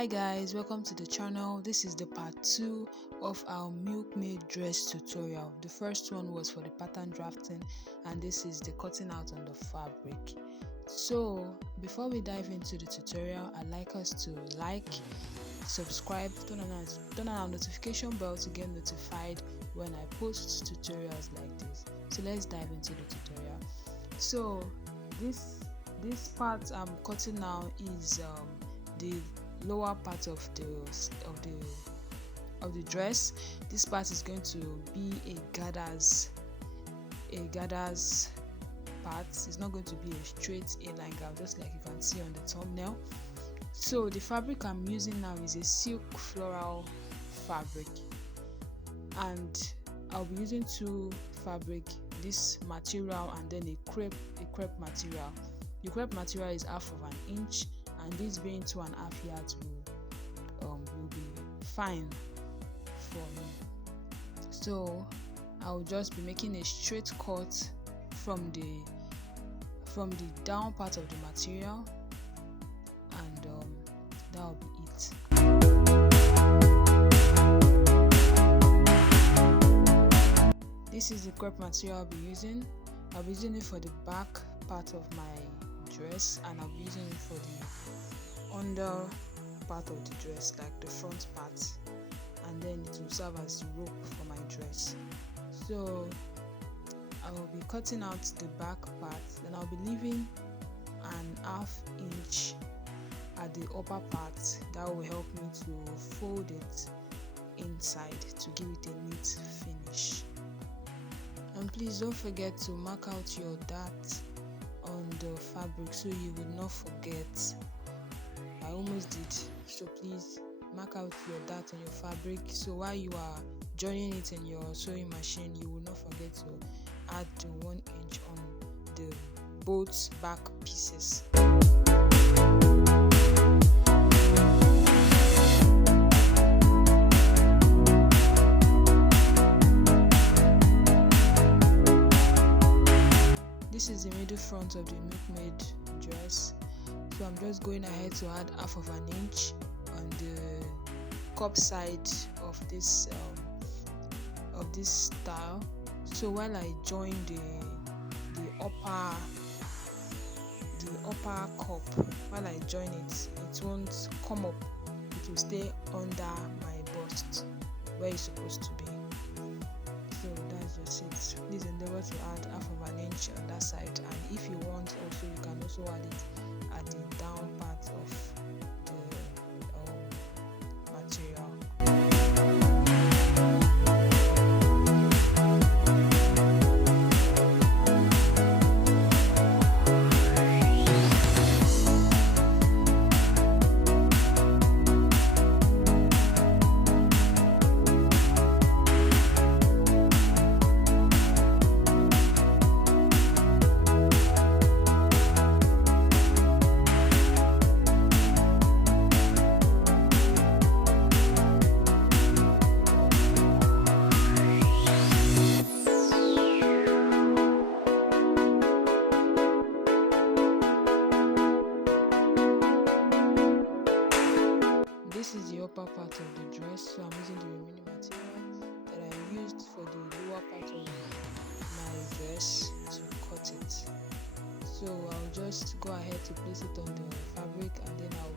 Hi guys, welcome to the channel. This is the part 2 of our Milkmaid dress tutorial. The first one was for the pattern drafting and this is the cutting out on the fabric. So before we dive into the tutorial, I'd like us to like, subscribe, turn on our notification bell to get notified when I post tutorials like this. So let's dive into the tutorial. So this part I'm cutting now is the lower part of the dress. This part is going to be a gathers part. It's not going to be a straight A-line gown, just like you can see on the thumbnail. So the fabric I'm using now is a silk floral fabric, and I'll be using two fabric, this material and then a crepe material. The crepe material is half of an inch, and this being 2.5 yards will be fine for me. So I'll just be making a straight cut from the down part of the material, and that'll be it. This is the crepe material I'll be using. I'll be using it for the back part of my dress, and I'll be using it for the under part of the dress, like the front part, and then it will serve as the rope for my dress. So I will be cutting out the back part, then I'll be leaving an 1/2 inch at the upper part. That will help me to fold it inside to give it a neat finish. And please don't forget to mark out your dart on the fabric so you will not forget. I almost did, so please mark out your dart on your fabric, so while you are joining it in your sewing machine, you will not forget to add the 1 inch on the both back pieces. This is the middle front of the Milkmaid dress. So I'm just going ahead to add 1/2 inch on the cup side of this style. So while I join the upper cup, while I join it, it won't come up. It will stay under my bust where it's supposed to be. So that's just it. Please endeavor to add 1/2 inch on that side, and if you want also, you can also add it at the down part of the material. This is the upper part of the dress, so I'm using the remaining material that I used for the lower part of my dress to cut it. So I'll just go ahead to place it on the fabric, and then I'll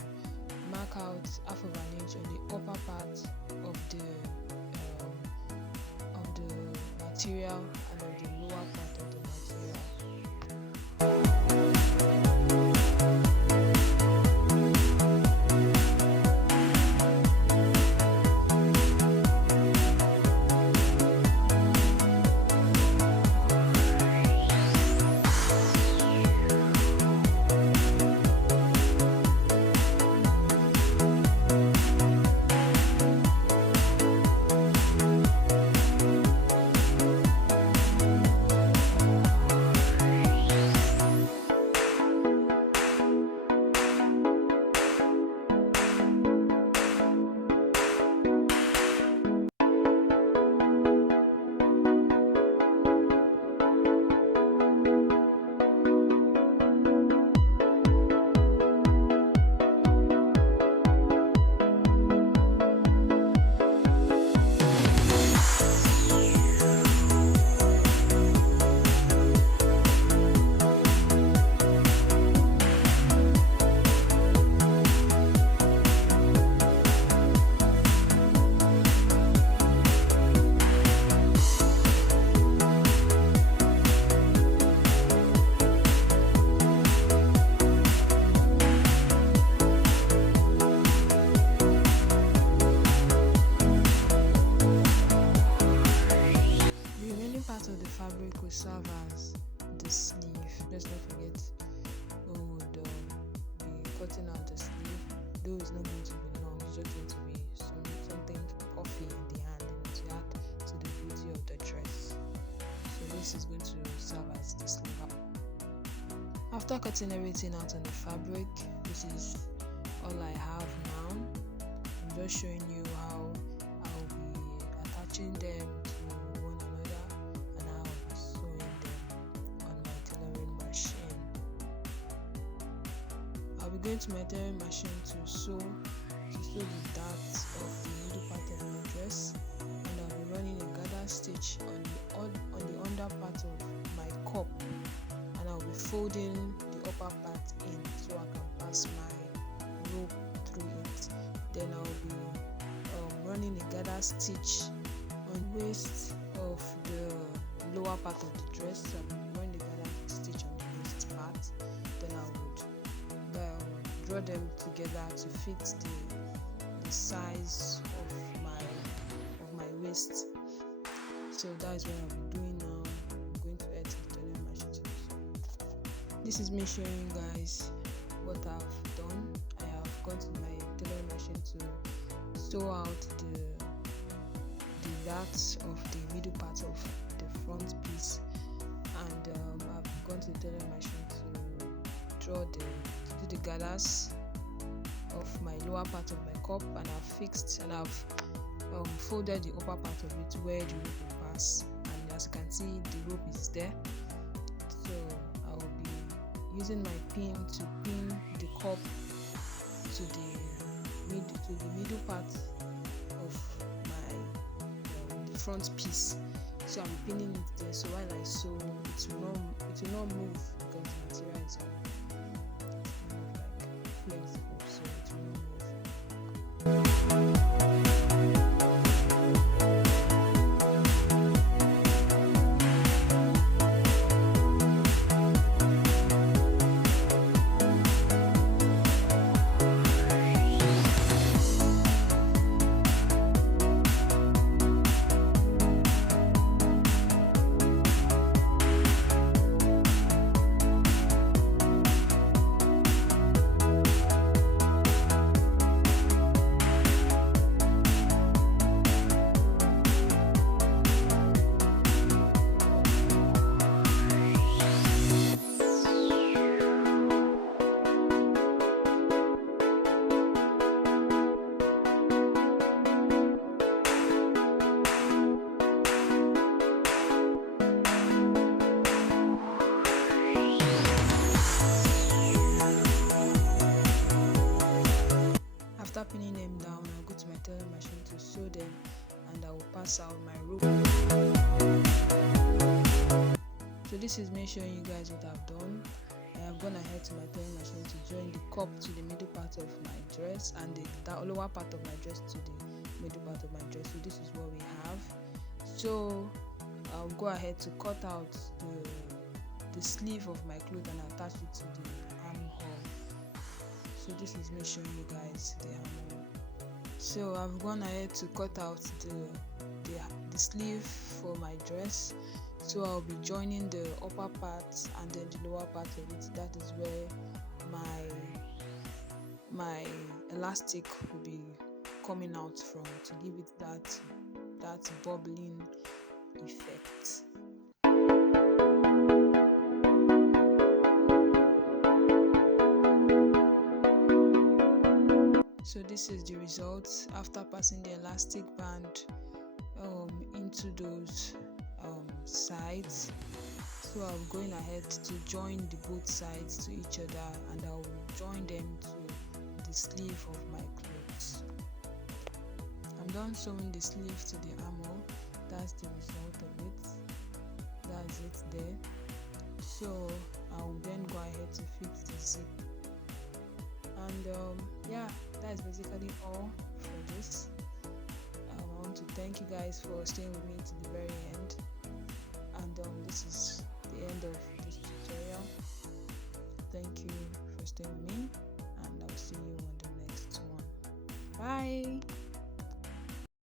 mark out 1/2 inch on the upper part of the material and on the lower part of the material. going to be long, it's just going to be something puffy in the hand, and to add to the beauty of the dress. So this is going to serve as the sleeve. After cutting everything out on the fabric, this is all I have now. I'm just showing you how I'll be attaching them to one another, and how I'll be sewing them on my tailoring machine. I'll be going to my tailoring machine to sew the darts of the middle part of my dress, and I'll be running a gather stitch on the under part of my cup, and I'll be folding the upper part in so I can pass my rope through it. Then I'll be running a gather stitch on the waist of the lower part of the dress. So I'll be running a gather stitch on the waist part. Then I would draw them together to fit the size of my waist. So that is what I'll be doing now. I'm going to head to the tailoring machine to sew. This is me showing you guys what I've done. I have gone to my tailoring machine to sew out the darts of the middle part of the front piece, and I've gone to the tailoring machine to do the gathers of my lower part of my cup, and I've folded the upper part of it where the rope will pass, and as you can see, the rope is there. So I will be using my pin to pin the cup to the middle part of the front piece. So I'm pinning it there, so while I sew, it will not move because the material is flexible, so it will not move. After pinning them down, I'll go to my tailoring machine to sew them, and I will pass out my rope. So this is me showing you guys what I've done. I have gone ahead to my tailoring machine to join the cup to the middle part of my dress, and the lower part of my dress to the middle part of my dress. So this is what we have. So I'll go ahead to cut out the sleeve of my cloth and attach it to the armhole. So this is me showing you guys the armhole. So I've gone ahead to cut out the sleeve for my dress. So I'll be joining the upper part and then the lower part of it. That is where my elastic will be coming out from, to give it that bubbling effect. So this is the result after passing the elastic band into those sides. So I'm going ahead to join the both sides to each other, and I will join them to the sleeve of my clothes. I'm done sewing the sleeve to the armhole. That's the result of it. That's it there. So I will then go ahead to fix the zip. And yeah, that's basically all for this. I want to thank you guys for staying with me to the very end, and this is the end of this tutorial. Thank you for staying with me, and I'll see you on the next one. Bye.